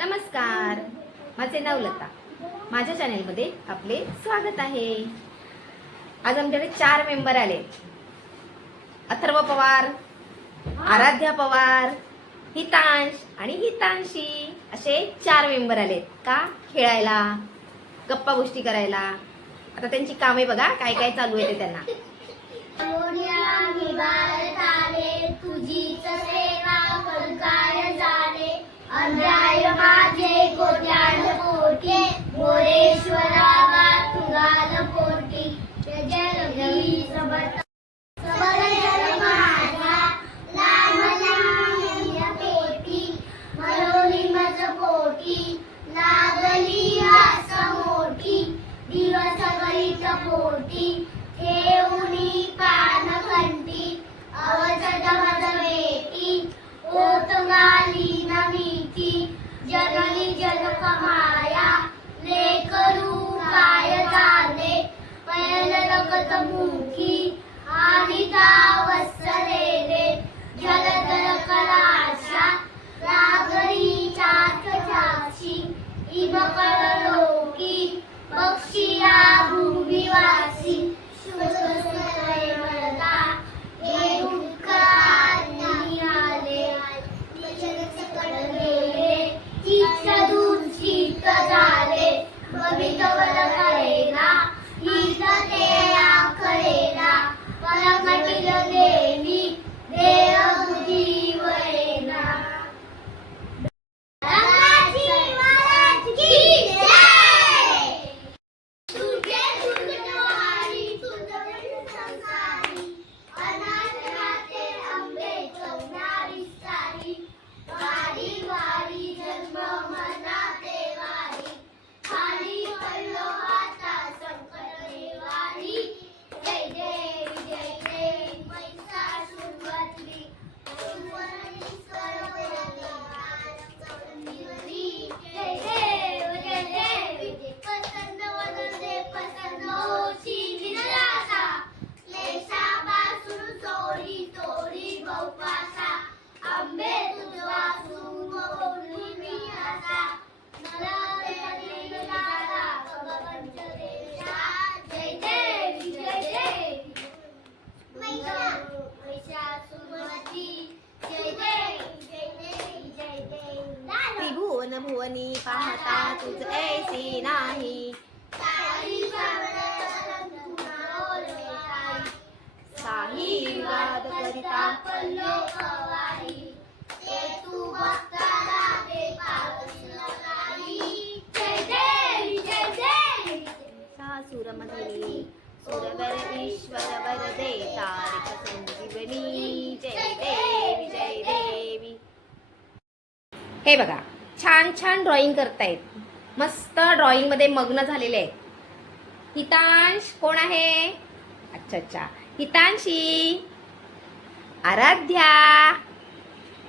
नमस्कार. माझे नाव लता. माझ्या चॅनेलमध्ये आपले स्वागत आहे. आज आमच्याकडे चार मेंबर आले. अथर्व पवार आराध्या पवार हितांश आणि हितांशी असे चार मेंबर आले का खेळायला गप्पा गोष्टी करायला. आता त्यांची कामे बघा काय काय चालू आहे ते त्यांना. तुझीच सेवा कमाया जनक माया लेकरू काय जाणे? पैल रगत मुखी आणि भुवनी पाहता तुझ ऐसी नाही. साही विवाद करिता पल्लो कवाई ते तू भक्ताला ते पावसिलाई जय देवी जय देवी सासुर मधुरी सुरवर ईश्वर वर दे तारिक संजीवनी. जय देवी जय देवी. हे बघा छान छान ड्रॉइंग करतायत. मस्त ड्रॉइंगमध्ये मग्न झालेले आहेत. हितांश कोण आहे? अच्छा अच्छा. हितांशी. आराध्या.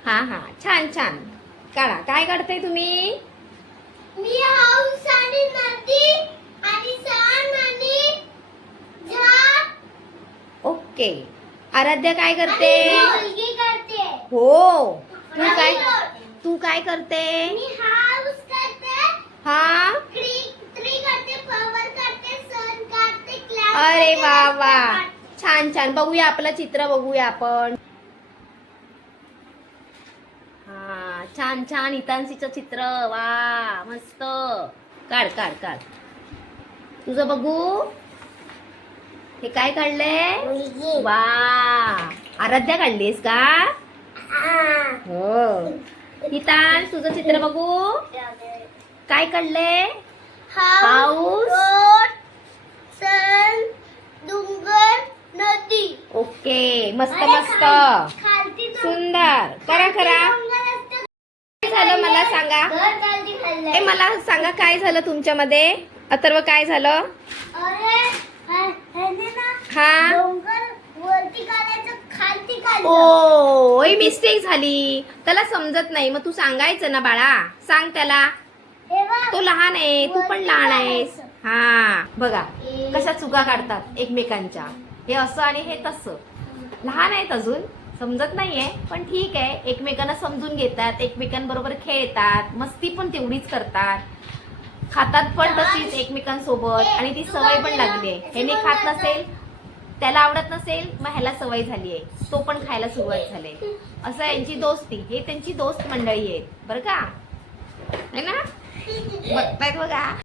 हा हा. छान छान. काढा. काय काढताय तुम्ही? मी हाऊस आणि नदी आणि सण आणि ओके. आराध्या काय करते? मुलगी करते. हो. तू काय तू काय करते? मी हाऊस करते. हा? अरे वा वा. छान छान. बघूया आपलं चित्र बघूया आपण. हा छान छान. इतांशीचं चित्र. वा मस्त. काढ काढ काढ. तुझं बघू. हे काय काढलंय? वा. आराध्या काढलीस का? हो. हितांश तुझं चित्र बघू? काय काढलंय? हाऊस सन डोंगर नदी. ओके मस्त मस्त. सुंदर. करा करा. झालं मला सांगा. ए मला सांगा काय झालं तुमच्यामध्ये? अथर्व काय झालं? हे- ह्याने होय ओ मिस्टेक झाली. त्याला समजत नाही. मग तू सांगायचं ना बाळा. सांग त्याला. तो लहान आहे तू पण लहान आहेस. हा बघा कशा चुका काढतात एकमेकांच्या. हे असं आणि हे तसं. लहान आहेत अजून समजत नाहीये पण ठीक आहे. एकमेकांना समजून घेतात एकमेकांबरोबर खेळतात मस्ती पण तेवढीच करतात. खातात पण तशीच एकमेकांसोबत आणि ती सवय पण लागली आहे. ह्याने खात नसेल त्याला आवडत नसेल मग ह्याला सवय झाली आहे. तो पण खायला सुरुवात झाली असं यांची दोस्ती हे त्यांची दोस्त मंडळी आहेत. बरं का? है ना? बघतायत बघा.